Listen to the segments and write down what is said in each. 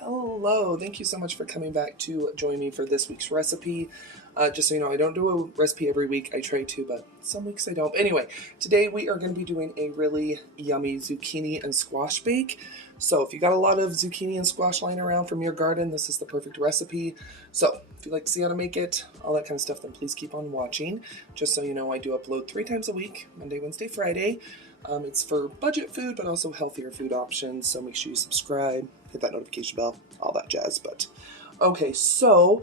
Hello, thank you so much for coming back to join me for this week's recipe. Just so you know, I don't do a recipe every week. I try to, but some weeks I don't. Anyway, today we are going to be doing a really yummy zucchini and squash bake. So if you got a lot of zucchini and squash lying around from your garden, this is the perfect recipe. So if you'd like to see how to make it, all that kind of stuff, then please keep on watching. Just so you know, I do upload 3 times a week, Monday, Wednesday, Friday. It's for budget food, but also healthier food options, so make sure you subscribe, hit that notification bell, all that jazz. But okay, so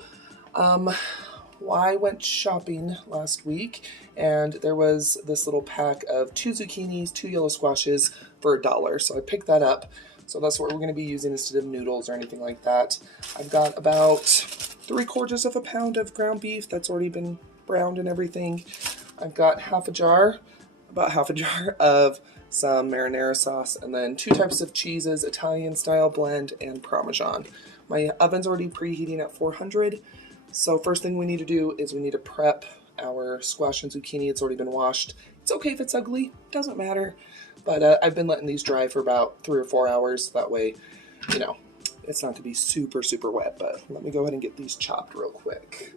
I went shopping last week, and there was this little pack of 2 zucchinis, 2 yellow squashes for $1, so I picked that up. So that's what we're going to be using instead of noodles or anything like that. I've got about 3/4 of a pound of ground beef that's already been browned and everything. I've got about half a jar of some marinara sauce, and then 2 types of cheeses, Italian style blend and Parmesan. My oven's already preheating at 400. So first thing we need to do is we need to prep our squash and zucchini. It's already been washed. It's okay if it's ugly, doesn't matter. But I've been letting these dry for about 3 or 4 hours. That way, you know, it's not to be super, super wet. But let me go ahead and get these chopped real quick.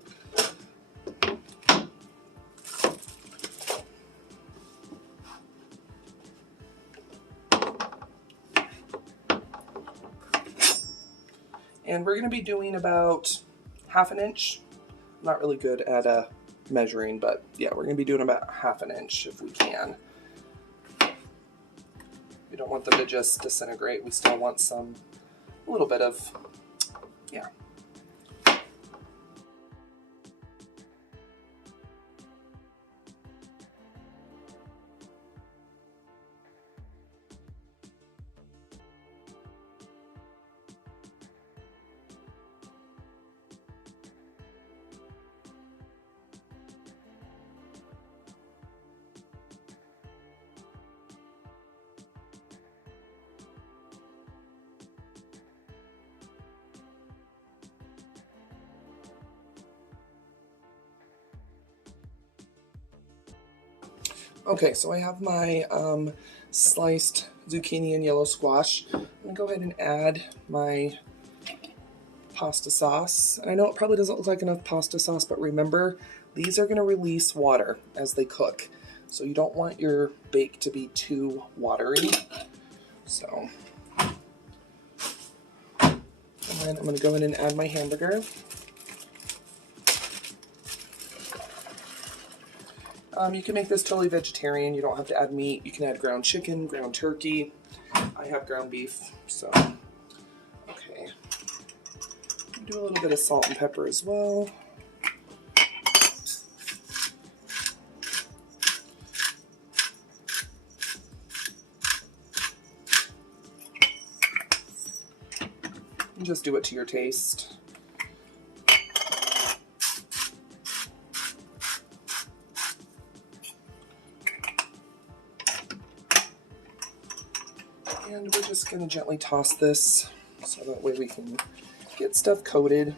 And we're going to be doing about 1/2 inch. I'm not really good at measuring, but yeah, we're going to be doing about 1/2 inch if we can. We don't want them to just disintegrate. We still want a little bit of, yeah. Okay, so I have my sliced zucchini and yellow squash. I'm gonna go ahead and add my pasta sauce. And I know it probably doesn't look like enough pasta sauce, but remember, these are gonna release water as they cook. So you don't want your bake to be too watery. So, and then I'm gonna go ahead and add my hamburger. You can make this totally vegetarian. You don't have to add meat. You can add ground chicken, ground turkey. I have ground beef, so okay. Do a little bit of salt and pepper as well. And just do it to your taste. And we're just going to gently toss this so that way we can get stuff coated.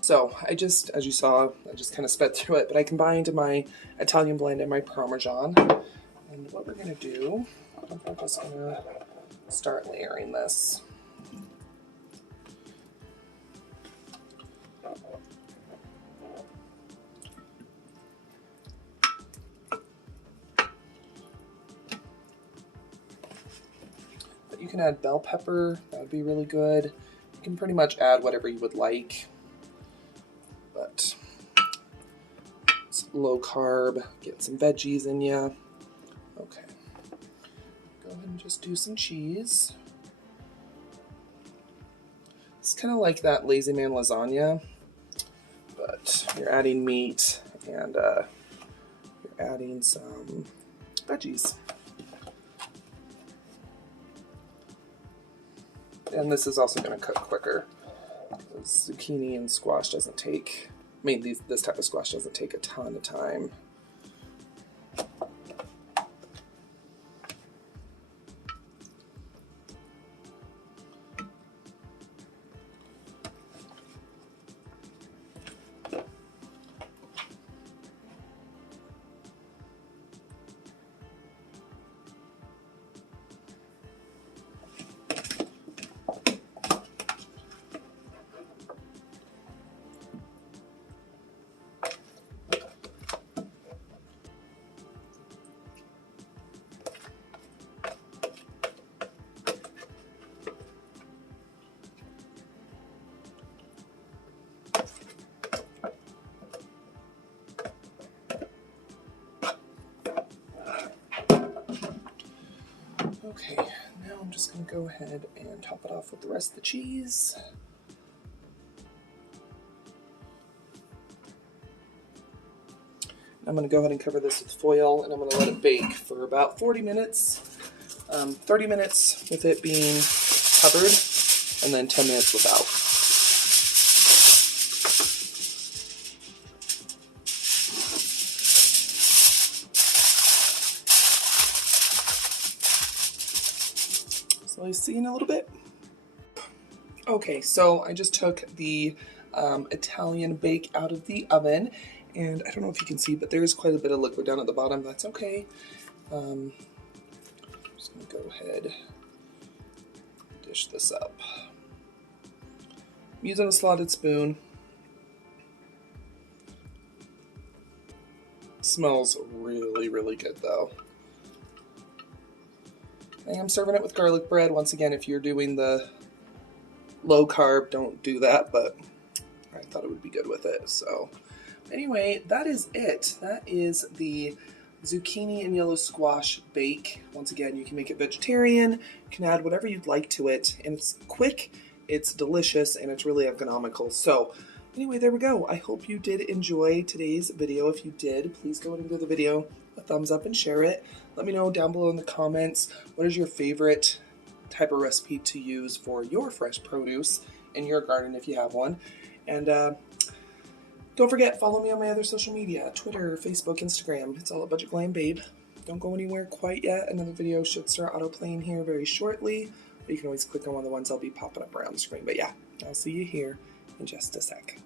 So as you saw, I just kind of sped through it, but I combined my Italian blend and my Parmesan. And what we're going to do, I'm just going to start layering this. But you can add bell pepper, that would be really good. You can pretty much add whatever you would like. But it's low carb, get some veggies in ya. Okay, go ahead and just do some cheese. It's kind of like that Lazy Man lasagna, but you're adding meat and you're adding some veggies. And this is also going to cook quicker. Zucchini and squash doesn't take, I mean, this type of squash doesn't take a ton of time. Okay, now I'm just going to go ahead and top it off with the rest of the cheese. I'm going to go ahead and cover this with foil, and I'm going to let it bake for about 40 minutes. 30 minutes with it being covered, and then 10 minutes without. So I'll see you in a little bit. Okay, so I just took the Italian bake out of the oven, and I don't know if you can see, but there is quite a bit of liquid down at the bottom. That's okay. I'm just going to go ahead and dish this up. I'm using a slotted spoon. It smells really, really good though. I am serving it with garlic bread. Once again, if you're doing the low carb, don't do that, but I thought it would be good with it. So anyway, that is it. That is the zucchini and yellow squash bake. Once again, you can make it vegetarian, you can add whatever you'd like to it, and it's quick, it's delicious, and it's really economical. So anyway, there we go. I hope you did enjoy today's video. If you did, please go ahead and give the video a thumbs up and share it. Let me know down below in the comments, what is your favorite type of recipe to use for your fresh produce in your garden if you have one. And don't forget, follow me on my other social media, Twitter, Facebook, Instagram. It's all at Budget Glam Babe. Don't go anywhere quite yet. Another video should start auto-playing here very shortly. But you can always click on one of the ones I'll be popping up around the screen. But yeah, I'll see you here in just a sec.